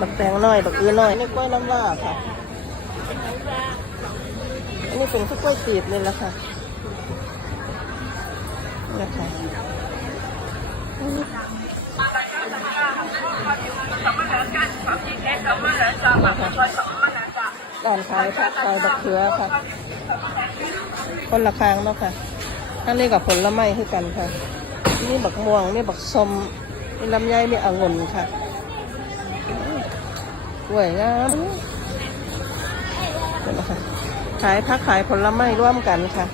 บักแตงน้อย บักอือน้อย นี่กล้วยน้ำว้าค่ะ อันนี้เป็นกล้วยตีบเลยละค่ะนี่ค่ะร้านขายผักขายบักเขือค่ะ คนละคางเนาะค่ะอันนี้กับผลไม้คือกันค่ะ นี่บักม่วงนี่บักสมนี่ลำไยนี่องุ่นค่ะ สวยงามเดี๋ยวนะคะขายผักขายผลไม้ร่วมกันค่ะ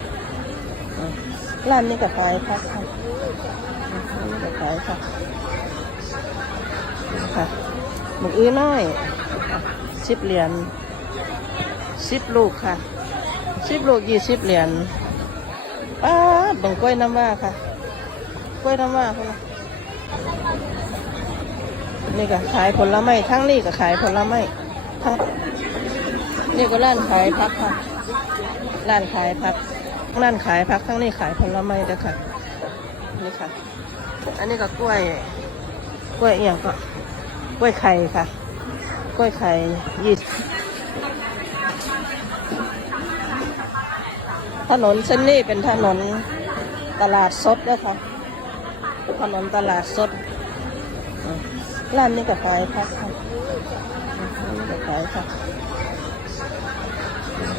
ร้านนี้ก็ขายผักค่ะอ่าร้านนี้ก็ขายผักค่ะหมึกอื้อน้อยสิบเหรียญสิบลูกค่ะสิบลูกยี่สิบเหรียญป้าบังกล้วยน้ำว่าค่ะ กล้วยน้ำว่าค่ะ นี่ก็ขายผลไม้ทั้งนี่ก็ขายผลไม้ทั้งนี่ก็ร้านขายพักค่ะร้านขายพักร้านขายพักทั้งนี่ขายผลไม้ด้วยค่ะนี่ค่ะ อันนี้ก็กล้วยกล้วยเอียงก็กล้วยไข่ค่ะกล้วยไข่ยี่สิบถนนเส้นนี้เป็นถนนตลาดสดนะคะถนนตลาดสด ร้านนี้ก็ขายผักค่ะร้านนี้ก็ขายผัก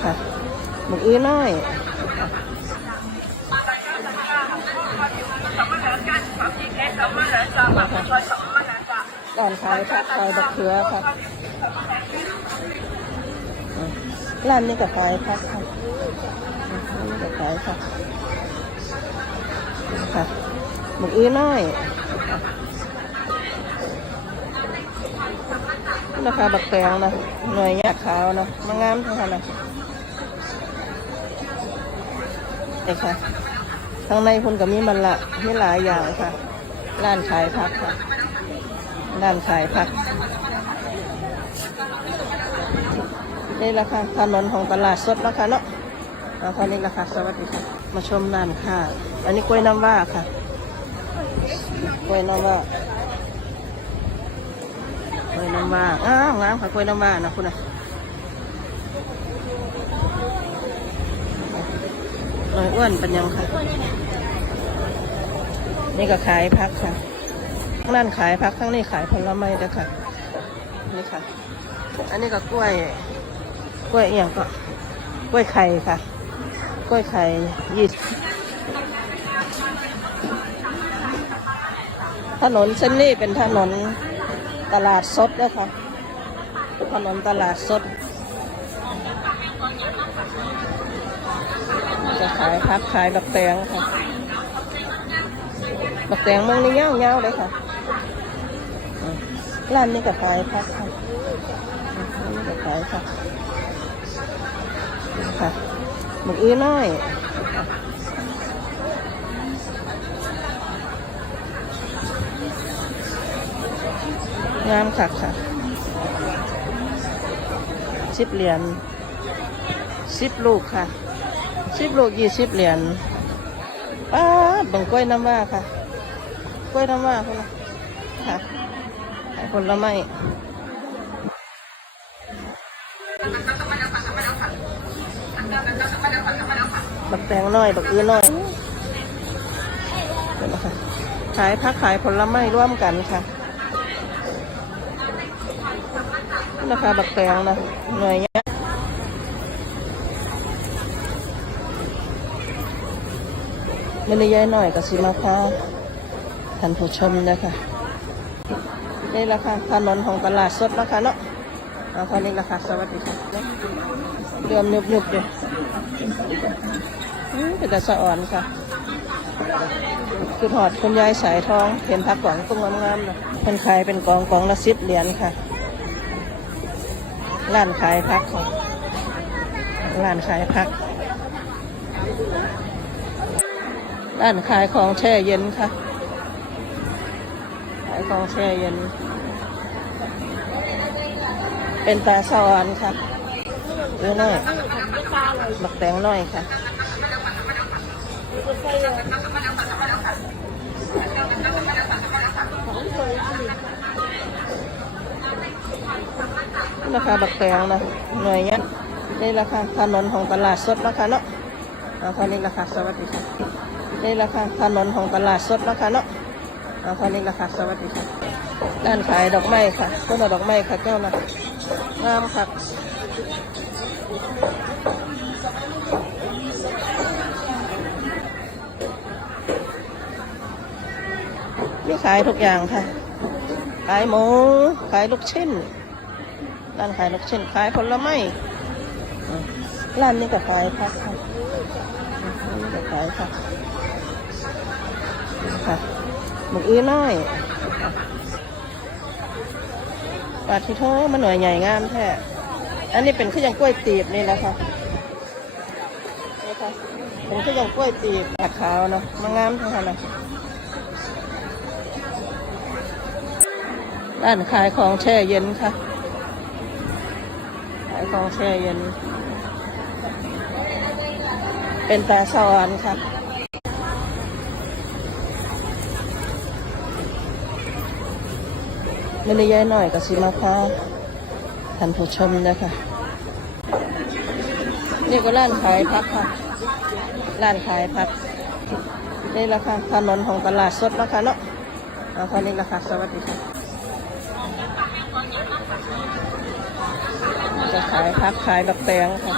ค่ะหมึกอื้อน้อยอะร้านขายผักขายบักเขือค่ะร้านนี้ก็ขายผักค่ะร้านนี้ก็ขายผักค่ะหมึกอื้อน้อย อะราคาบักแตงนะหน่วยหยาขาวนะมางามท่าไหร่นะนี่ค่ะข้างในคุณก็มีมันละมีหลายอย่างค่ะ ร้านขายผักค่ะ ร้านขายผัก นี่แหละค่ะถนนของตลาดสดนะคะเนาะเอาค่ะนี่แหละค่ะ สวัสดีค่ะ มาชมร้านค่ะ อันนี้กล้วยน้ำว้าค่ะ กล้วยน้ำว้าำว้าอ้าวงามค่ะกล้วยน้ำว้านะคุณนะหน่อยอ้วนเป็นยังค่ะ นี่ก็ขายพักค่ะข้งนั้นขายพักข้งนี้ขายผลไม้ด้วยค่ะ นี่ค่ะ อันนี้ก็กล้วย กล้วยเอียงก็ กล้วยไข่ค่ะ กล้วยไข่ยี่สิบถนนเส้นนี้เป็นถนน ตลาดสดนะคะถนนตลาดสด จะขายพักขายบักแตงค่ะบักแตงมองนี้เงี้ยวเงี้ยวๆเลยค่ะร้านนี้ก็ขายพักค่ะร้านนี้ก็ขายค่ะค่ะหมึกอื้อน้อยอะ งามค่ะค่ะสิบเหรียญสิบลูกค่ะสิบลูกยี่สิบเหรียญป้าบังกล้วยน้ำว่าค่ะ กล้วยน้ำว่าค่ะค่ะขายผลไม้บักแตงน้อยบักอื้อน้อยเดี๋ยวนะคะขายผักขายผลไม้ร่วมกันค่ะ นะคะบักแตงนะหน่วยเนี้ยมันได้ย้ายหน่อยกับสิมาค่ะท่านผู้ชมนะคะนี่แหละค่ะถนนของตลาดสดนะคะเนาะเอาค่ะนี่แหละค่ะสวัสดีค่ะเดือมนึบๆเด้อืมเป็นแต่สะอ่อนค่ะคือถอดคุณยายสายทองเห็นพักกล่องตุ้งงามๆนะเป็นขายเป็นกองกองละสิบเหรียญค่ะ ร้านขายพักค่ะร้านขายพัก ร้านขายของแช่เย็นค่ะ ขายของแช่เย็น เป็นตาสวรรค์ค่ะเยออน้อยบักแตงหน้อยค่ะน ราคาบักแตงนะหน่วยเนี้ยนี่ราคาถนนของตลาดสดนะคะเนาะเอาครานี้ราคาสวัสดีค่ะนี่ราคาถนนของตลาดสดนะคะเนาะเอาครานี้ราคาสวัสดีค่ะด้านขายดอกไม้ค่ะต้นดอกไม้ค่ะเจ้านะงามค่ะนี่ขายทุกอย่างค่ะ ขายหมู ขายลูกชิ้น ร้านขายลูกชิ้นขายผลไม้ร้านนี้ก็ขายผักค่ะนนี้ก็ขายผักค่ะหมูอื้อน้อยปลาที่โทมันหน่วยใหญ่งามแท้อันนี้เป็นข้าวยังกล้วยตีบนี่แหละค่ะนี่ค่ะเป็นข้าวยังกล้วยตีบผักขาวเนาะมางามทั้งนั้นนะร้านขายของแช่เย็นค่ะ ขายของแช่เย็น เป็นตาสวรรค์ค่ะ ไม่ได้ย้ายหน่อยกับสิมาพาท่านผู้ชมนะคะนี่ก็ร้านขายพักค่ะ ร้านขายพัก นี่ราคาถนนของตลาดสดนะคะเนาะเอาคราวนี้ราคาสวัสดีค่ะ จะขายพักขายบักแตงค่ะ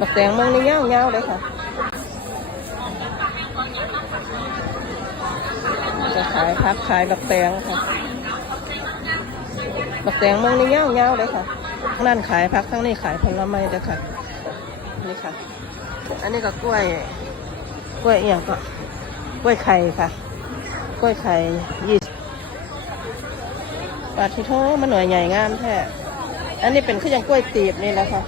บักแตงมืองนี้เงาเงาเลยค่ะ จะขายพักขายบักแตงค่ะบักแตงมืองนี้เงาเงาเลยค่ะนั่นขายพักทั้งนี้ขายผลไม้เด้อค่ะนี่ค่ะ อันนี้ก็กล้วย กล้วยเอียงก็กล้วยไข่ค่ะ กล้วยไข่ยี่สิบปลาที่โทมันหน่วยใหญ่งามแท้ อันนี้เป็นข้าวยังกล้วยตีบนี่แหละค่ะ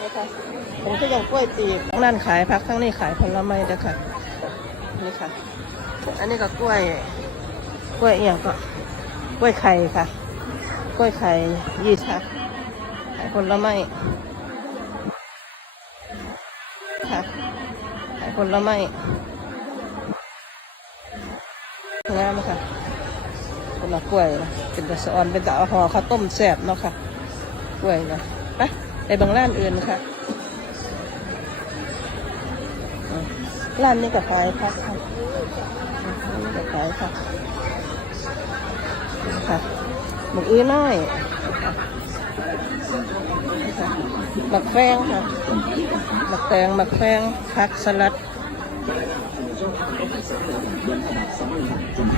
นี่ค่ะเป็นข้าวยังกล้วยตีบทั้งนั้นขายพักทั้งนี้ขายผลไม้เด้อค่ะนี่ค่ะ อันนี้ก็กล้วย กล้วยเอียงก็กล้วยไข่ค่ะ กล้วยไข่ยี่สิบค่ะขายผลไม้ค่ะขายผลไม้งามค่ะ คนละกล้วยนะเป็นตะสะออนเป็นตะเอาห่อข้าวต้มแซ่บเนาะค่ะกล้วยนะไปไปบางร้านอื่นค่ะร้านนี้ก็ขายผักค่ะร้านนี้ก็ขายผักค่ะหมูอื้อน้อยหมักแฟงค่ะหมักแตงหมักแฟงผักสลัด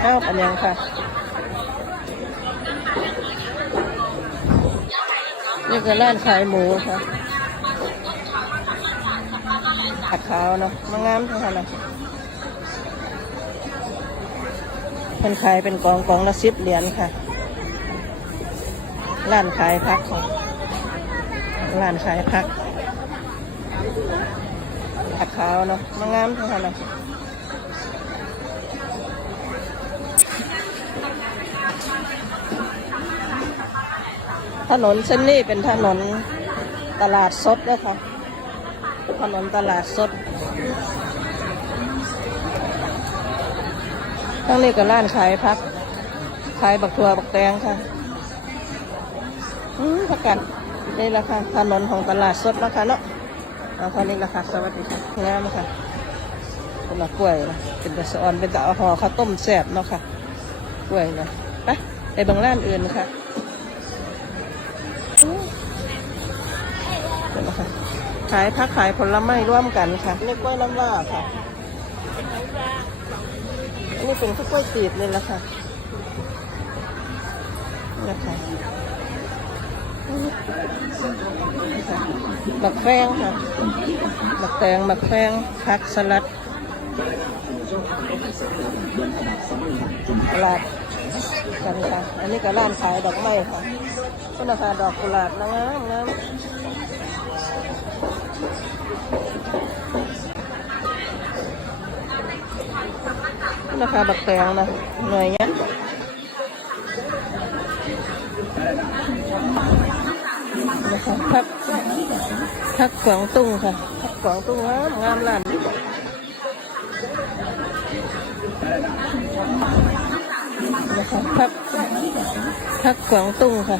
ข้าวปันยังค่ะ นี่คือร้านขายหมูค่ะผัดขาวเนาะมางามทั้งนั้นนะเป็นขายเป็นกองกองละสิบเหรียญค่ะ ร้านขายพักค่ะร้านขายพักผัดขาวเนาะมางามทั้งนั้นนะ ถนนเส้นนี้เป็นถนนตลาดสดนะคะถนนตลาดสดทั้งนี้ก็ร้านขายพัก ขายบักถั่วบักแตงค่ะอืมพักกันนี่แหละค่ะ ถนนของตลาดสดนะคะเนาะเอาครานี้ราคาสวัสดีค่ะงามค่ะคนละกล้วยนะเป็นตะสออนเป็นตะอหอข้าวต้มแซ่บเนาะค่ะกล้วยนะไปไปบางร้านอื่นค่ะอืมเดี๋ยว นะคะ ขายพักขายผลไม้ร่วมกันค่ะนี่กล้วยน้ำว้าค่ะอันนี้เป็นข้าวกล้วยตีบเลยละค่ะนี่นะคะนี่ค่ะหมักแฟงค่ะหมักแตงหมักแฟงผักสลัดตลาดกันค่ะ อันนี้ก็ร้านขายดอกไม้ค่ะก็ราคาดอกกุหลาบนะงามงาม ราคาบักแตงนะหน่วยเนี้ยนะคะพักพักขวางตุ้งค่ะพักขวางตุ้งงามงามร้านนี้นะคะพักพักกวางตุ้งค่ะ